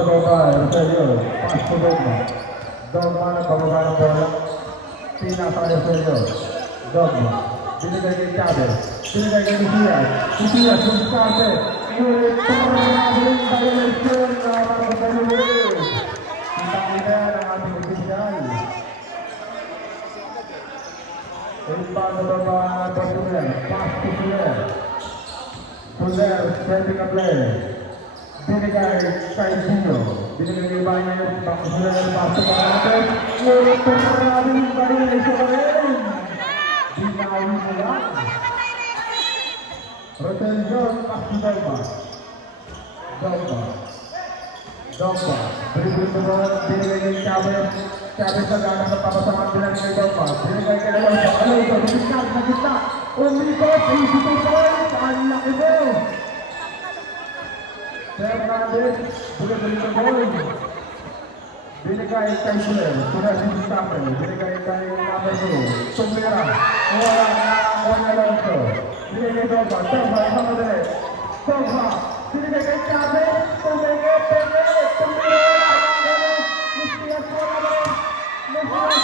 sa baba, Rogelio. Pass to Dogma. Dogma na pababa ng bola. Pinasa kay Rogelio. Dogma. Binigay kay Chavez. Binigay kay Lucias. Lucias yung skate. Ngunit parang violation na para sa Luis. Kita-kita ng ating official. Imbang sa baba ng Suler. Pass to Suler. Suler, setting a play. Binigay kay Gino. Binigay kay Ibanez. Back to Suler. Pass to Ibanez. Ngunit parang violation pa rin. Binawi mo lang. Rogelio, pass to Dogma. Dogma. Dribble the ball. Binigay kay Chavez. Chavez na gana sa papasangan bilang kay Dogma. Binigay kay Alonso. Alonso, bumigkat na kita. Umikot, easy point. Ang laki mo. Fernandez, binigay the ball. Binigay kay Suler. Suler si Stapel. Binigay kay number 2. Tumira. Wala na ang Alonso. Binigay Dogma. Dogma, isang madali. Dogma. Binigay kay Chavez. Tumira. Tumira. Lucias wala na. Lucias.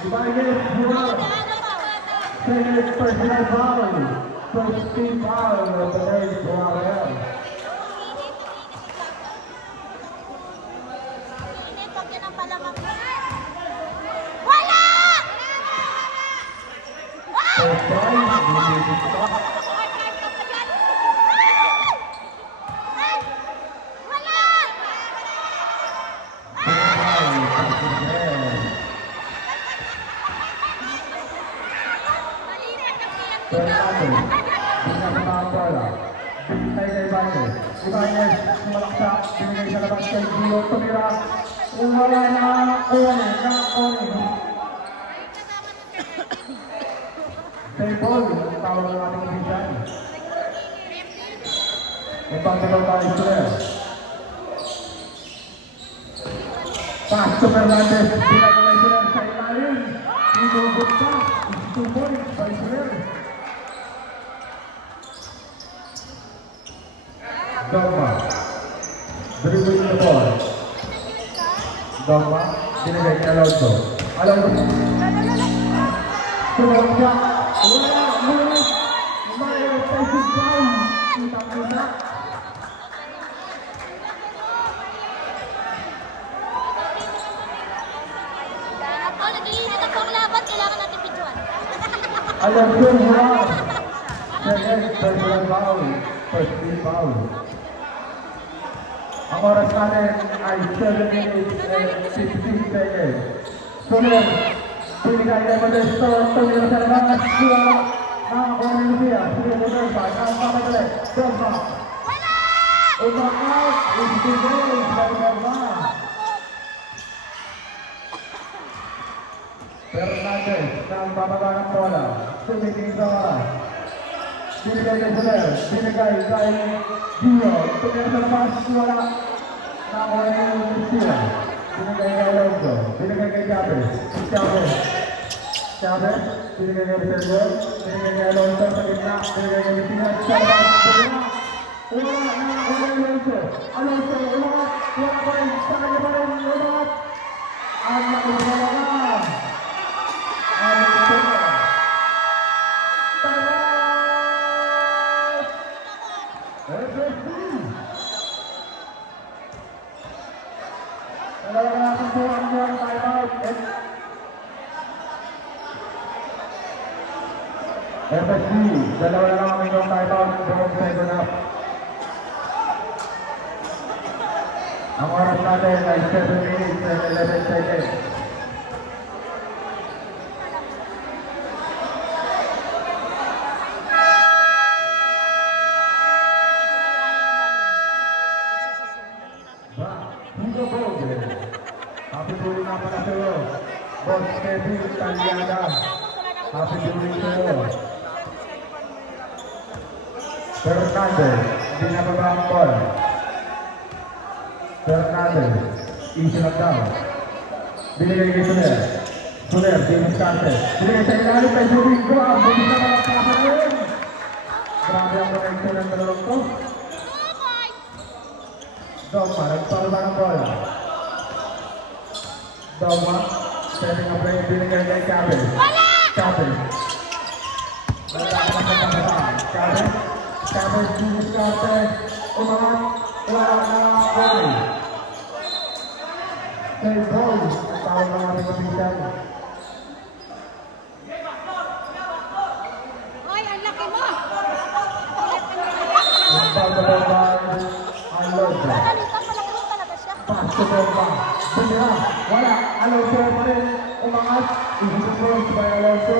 Ibanez, Juan. Second personal foul. First team foul of the day for Real. Wala! First time, Lucias stop. Ibanez, sumalaksak, binigay sa labas kay Gio, tumira, wala na, Oni. Table, tawag ng ating official. Ipagdalaw tayo Suler. Pass to Fernandez, pinagulay Suler sa ilalim. Inubot pa, 2 points by Suler. Dogma. Dribbling the ball. Dogma. Binigay kay Alonso. Alonso. Tumagya. Wala. Luis. May offensive foul. Kita-kita. Ako, nag-iinit ako ang laban. Kailangan natin videoan. Alonso. Wala. Second personal foul. First team foul. Ang oras natin ay 7 minutes and 15 seconds. Suler, binigay kay Modesto, tumira sa labas, wala, nakakuha ni Lucia, sige mo Dogma, nakapamadali, Dogma. Umak-out, easy goals by Dogma. Fernandez, nang bababa ng bola, tumiting sa oras. Binigay kay Suler, binigay kay Gio, tumira sa labas, wala, nakakuha ni Lucia. Binigay kay Alonso, binigay kay Chavez, binigay kay Rogelio, binigay kay Alonso sa gitna, binigay kay Lucia, sa labas, wala, nakakuha ni Alonso, wala pa rin, sa kanya pa rin, wala, ang nakasala na, ang nakasala. Dalawa na natin po ang yung timeout. FSG, dalawa na lang ang yung timeout. Buong second half. Ang oras natin ay 7 minutes and 11 seconds. Hugo Bogue. Happy birthday nga pala sa'yo. Boss Kevin Taliada. Happy birthday sa'yo. Fernandez, binababa ang ball. Fernandez, easy lang daw. Binigay kay Suler. Soler, didiskarte. Binigay sa ilalim kay Domingo. Ang bumis na malakpasan yun. Grabe ang connection ng dalawang to. Dogma, nagpalba ng bola. Dogma, setting up play, binigay kay Cabez. Cabez. Cabez, didiskarte. Umangat, wala na boy. Kay Boy, ang tawag ng aming kapitan. Hoy, ang laki mo! Nagpapababa ang Alonso. Pagalitan, malaki mo talaga siya. Pasto bomba. Bumira. Wala. Alonso pa rin. Umangat. Isusunod by Alonso.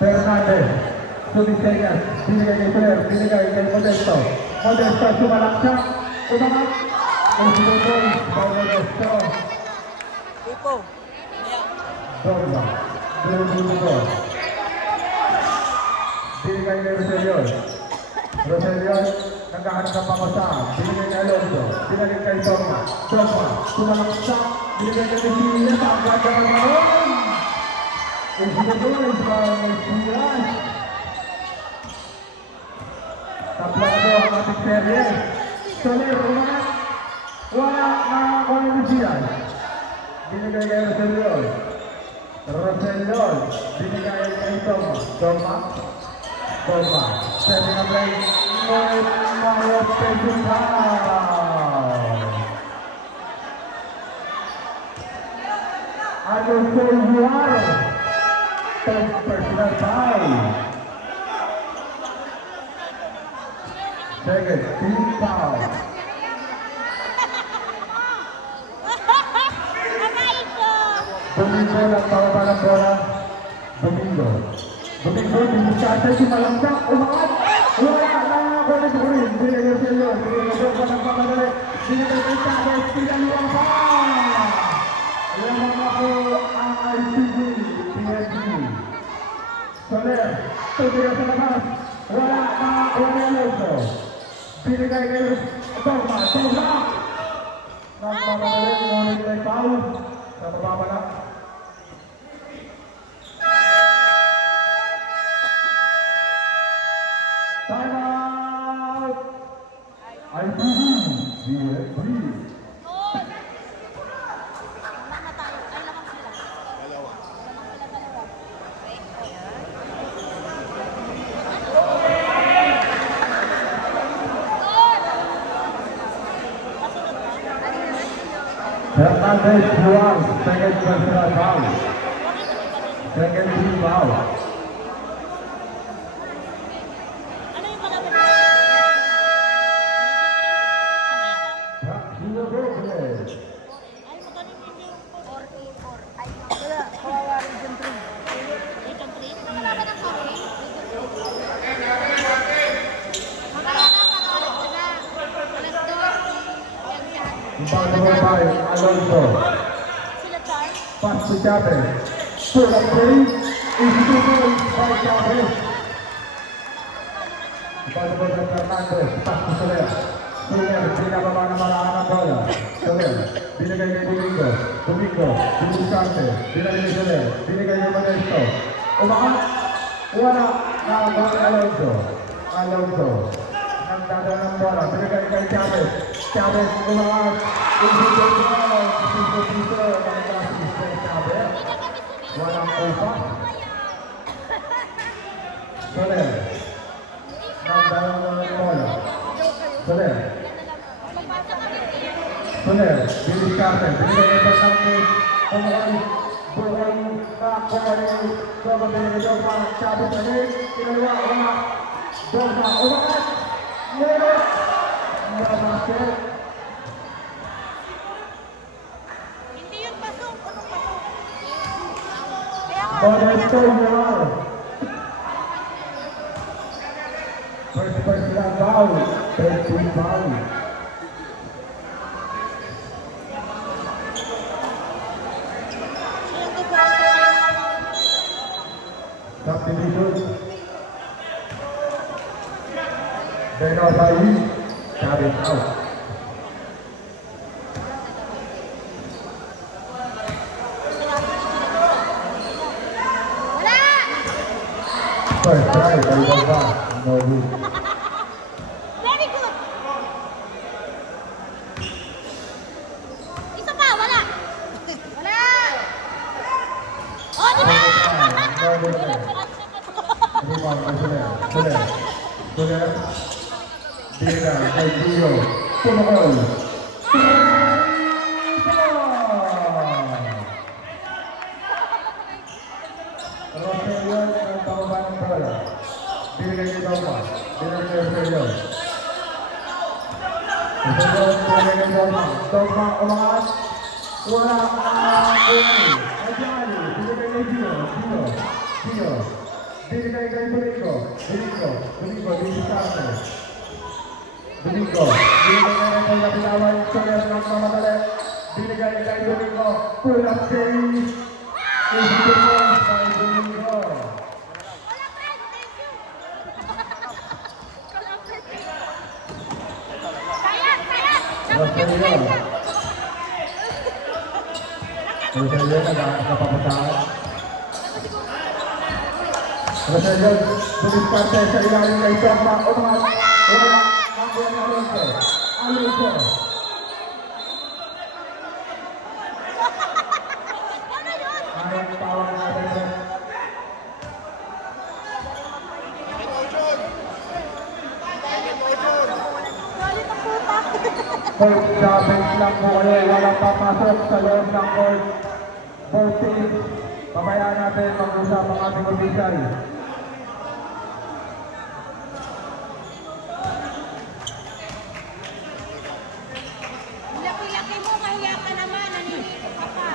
Fernandez. Sumisegas. Binigay kay Soler. Binigay kay Modesto. Modesto sumalaksak. Umangat. Isusunod by Modesto. Dorma. Duro. Binigay kay Roselion. Roselion, naghahanap ng pamasa. Binigay kay Alonso. Binigay kay Dorma. Dorma, sumalaksak. Binigay kay Mesias. Ang ganda ng maroon. Isinagawin sa Mesias. Taplado ang ating serye. Soler, umangat. Wala na kung Mesias. Binigay kay Roselion. Roselion, binigay kay Dorma. Dorma, setting up play. Mario Pesugal. Alonso Juarez. First personal foul. Second, team foul. Kakain ko! Domingo lang pababa ng bola. Domingo, dimusyate, sumalangsak, umangat. Wala na ako na burin. Binigay sa iyo. Binigay pa ng pagkadali. Binigay kay Chavez. Pinaliwa pa. Lamang ako ang ICD. PSG. Soler, tubigay sa labas. Wala na Alonso. Binigay kay Dorma. Nagpapagaling, ngunit may foul. Sa bababa na. Time out! ICD. PSG. Hoy! Lamang na tayo. Ay, lamang sila. Lamang sila dalawa. Fernandez Juan, second personal foul. Second team foul. Ano yung kalaban? Hino Robles. Ay, magaling din yung 44. Ay, wala. Kawawa Region 3. Region 3? Ano kalaban ng Kobe? Magkakaroon ka na ulit sila. Alas 2. Yan yan. Ibang by Alonso. Sila Charles. Pass to Chavez. Full of play. Isusunod by Chavez. Ibang by Fernandez. Pass to Soler. Soler, pinababa na maraan ang bola. Soler, binigay kay Domingo. Domingo, Dimusyate. Binigay kay Soler. Binigay kay Modesto. Umangat. Wala na ang Alonso. Alonso. Nagdadala ng bola. Binigay kay Chavez. Chavez, umangat. Isusunod. Isusunod. Ang klaseng kay Chavez. Walang upa. Soler. Nagdala ng bola. Soler. Soler, didiskarte. Binigay kay Fernandez. Umangat. Buhay na kumarin. Sobrang binigay Dorma. Chavez ulit. Kinaliwa. Umangat. Dorma. Umangat. Meron. Nabasket. Hindi yun pasok. Anong pasok? Kaya nga. Modesto Juan. First personal foul. Third team foul. Silang gagawin. Subdivision. Beno Bayi. Carried out. Wala! First try, balikan ba? No good. Very good! Isa pa, wala! Wala! Oh, di ba? No good. Rebound by Soler. Soler. Bira kay Gio. Pumukol. Roselion ng pababa ng bola. Binigay ni Doma. Binigay ni Roselion. Roselion, binigay ni Doma. Doma, umangat. Wala ang Uni. Adjali, binigay ni Gio. Gio. Binigay kay Domingo. Domingo, Divisarte. Domingo, binigay na kay Lapilawan. Soler ng mamadali. Binigay kay Domingo. Pull up series. Is the one by Domingo. Wala pa! Thank you! Kaya! Dapat yung Roselion. kaya! Roselion, nagpapasahan. Roselion, Divisarte sa ilalim kay Dogma. Umangat. Wala ang buwan ng Alonso. Alonso. Ay, tawag natin. Galit ang puta! Court, bench lang po kayo. Walang papasok sa loob ng court. Both teams, pabayaan natin mag-usap ang ating official. Laki-laki mo, mahiya ka naman. Naninito ka pa.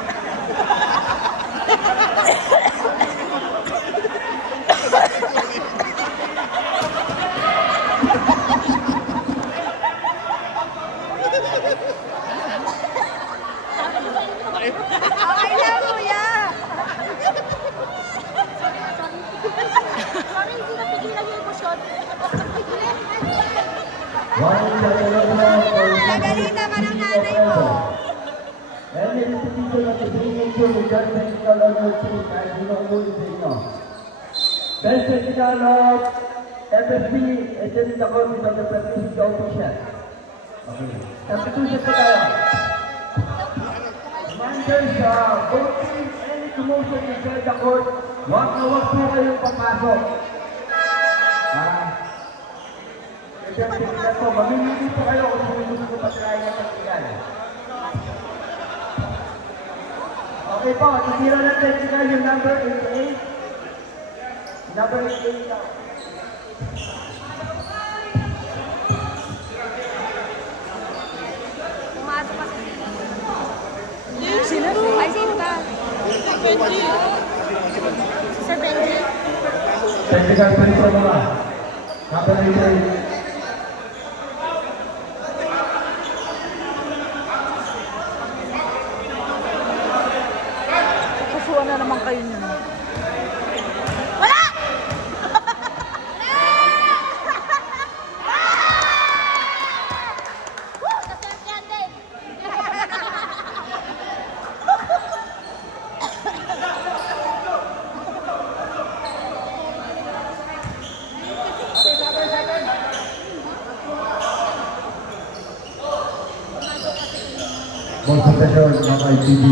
Okay lang, kuya. Sorry, hindi napigilan yung emosyon. Nagalita ka ng nanay mo. And it is the people of the beginning to the judgment of the team as you know who is in now. Best technical of FFP is in the court of the practice official. Okay. Substitution po tayo. Manders, both teams, any commotion inside the court, wag na wag po kayong papasok. Siyempre, tingnan po, mamimili po kayo kung sino gusto pagkain ng pagkain. Okay po, titira ng technical yung number 88. Number 88 lang. Pumasok pa si sino? Ay, sino ba? Benji. Sir Benji. Technical place po mga. Number 88. Kasuhan na naman kayo niyan. Wala! Woo! Nasert yan din. Konsultasyon mga ITV.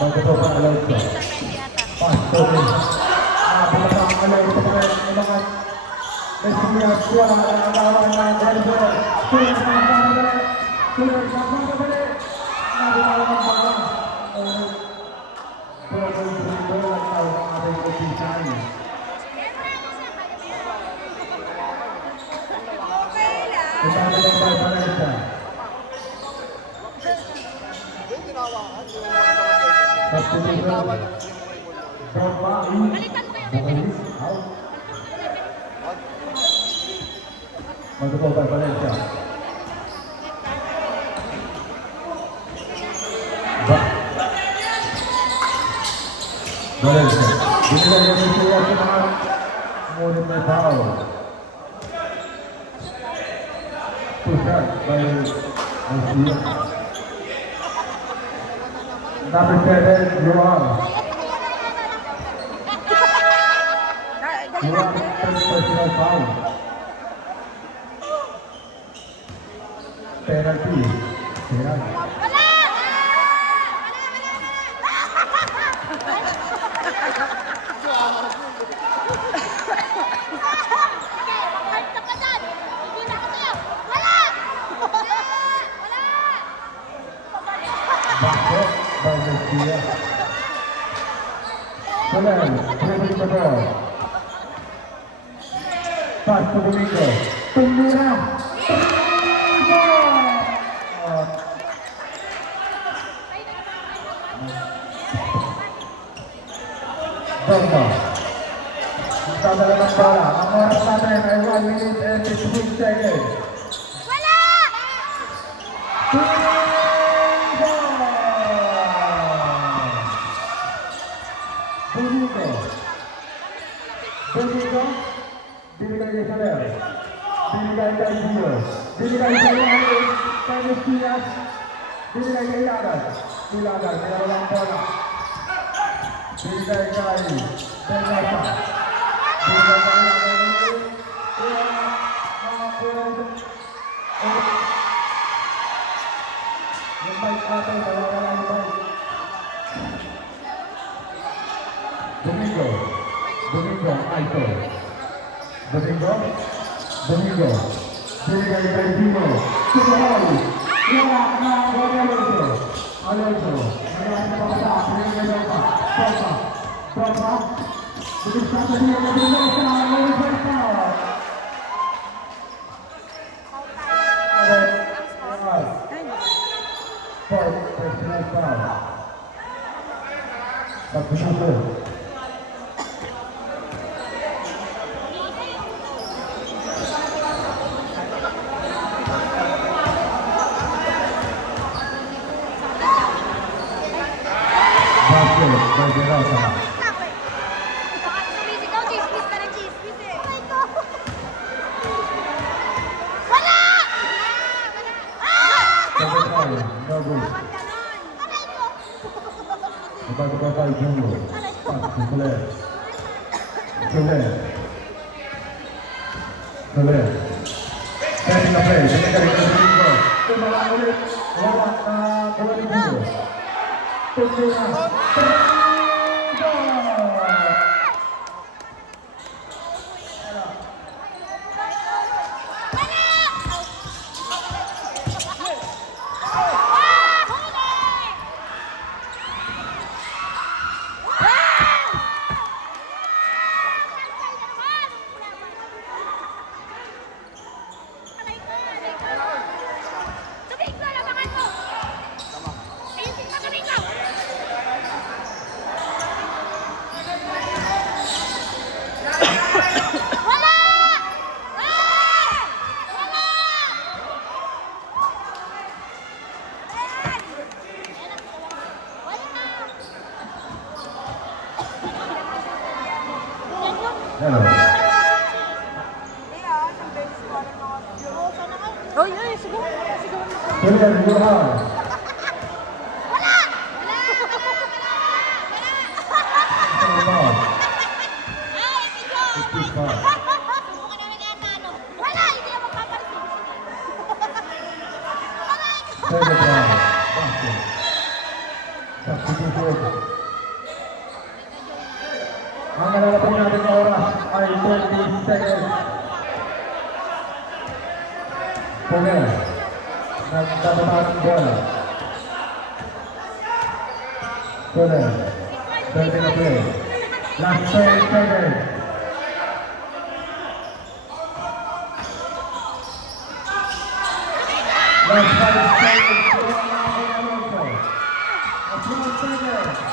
Bago po pa allowed ko. Pasto rin. Napulasa ang allowed ko pa rin ng mga Mesiyas ko ang alawan ng Galbo. Sulat ng pamabali. Sulat ng pamabali. Nabukaw ng baka. Pero kung dito ang tawag ang ating opisan. Kasama ng Barbaresa. Substitution. Drogba in. Bukalis out. Bago po Barbaresa. Barbaresa. Binigay ng siya sa mga ngunit may foul. Pusat by Asia. Number 7, Johan. Johan, first personal foul. Penalty. Penalty. Basket by Messia. Soler, dribbling the ball. Pass to Domingo. Tumira. Domba. Dadala ng bola. Ang oras natin ay 1 minute and 15 seconds. Domingo. Domingo. Binigay kay Soler. Binigay kay Gio. Binigay kay Reyes. Kay Mesias. Binigay kay Ilagan. Ilagan. Kaya walang bola. Binigay kay Benasa. Binigay kay Ilagan. Yung bike natin, nawawala yung bike. Domingo. Domingo, Aito. Domingo. Domingo. Binigay kay Dino. Sumahay. Wala na Alonso. Alonso. Mayroon pa sa binigay daw pa. Sosa. Sosa. Bilis na sa Dino. Domingo sa Alonso. Fourth personal foul. Pagpusuko. Basket by Gerasa. Second no good. Bago kay Jungo. Pass to Soler. Soler. Soler. Setting the play. Binigay kay Jungo. Tumala ulit. Wala na bola ni Jungo. Tumira. Hello. Oy, oy, siguro. Soler, Johan. Foul. 55. Second round. Basket. Substitution. Ang nalalapag natin na oras ay 20 seconds. Soler. Nagdadabaan ang bola. Soler. Starting na play. Last 10 seconds. Last 5 seconds. A 12 seconds.